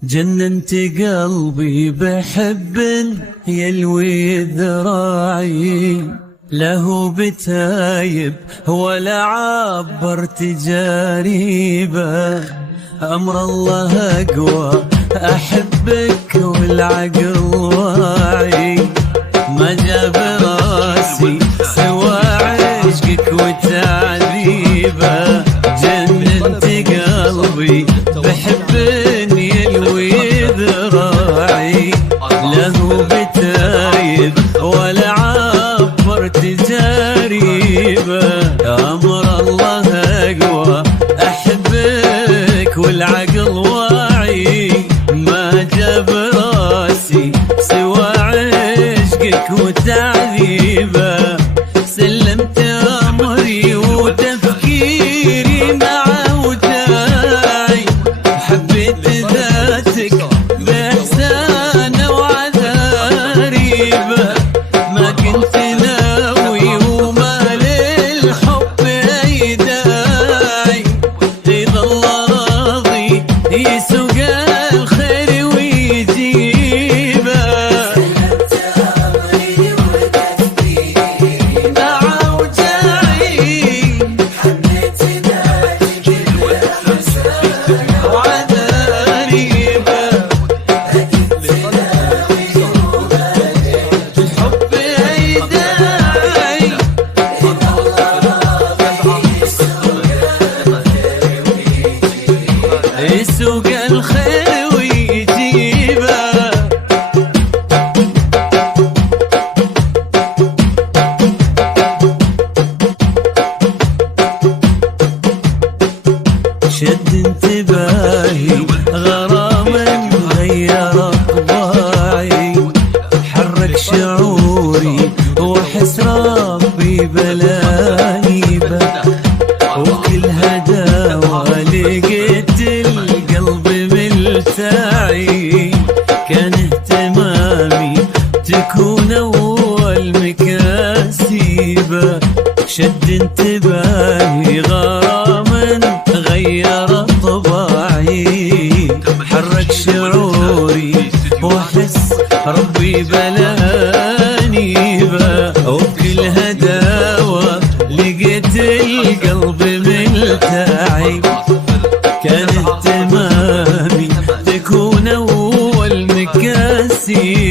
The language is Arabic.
جننت قلبي بحب يلوي ذراعي، له بتايب ولا عبر تجاريبه. أمر الله أقوى أحبك والعقل واعي، ما جاب راسي سوى عشقك وتعذيبه. جننت قلبي بحب يلوي ذراعي، له بتايب ولا عبر تجاريبه. أمر الله أقوى أحبك والعقل واعي، ما جاب راسي سوى عشقك وتعذيبه. سلمت أمري وتفكيري معه وداعي، حبيت ذاتك بإحسانه وعذاريبه. ما كنت ناوي وما للحب أي داعي، إذا الله راضي يسوق الخير ويجيبه. يسوق الخير ويجيبه. شد انتباهي غرام غير طباعي، حرك شعوري وحس ربي بلايبه. وكل هداوى لقيت القلب ملتعي، كان اهتمامي تكون أول مكاسيبه. شد انتباهي غرام غير طباعي، حرك شعوري وحس ربي بلاني به. وكل هداوى لقيت القلب ملتعي، كان اهتمامي تكون أول مكاسي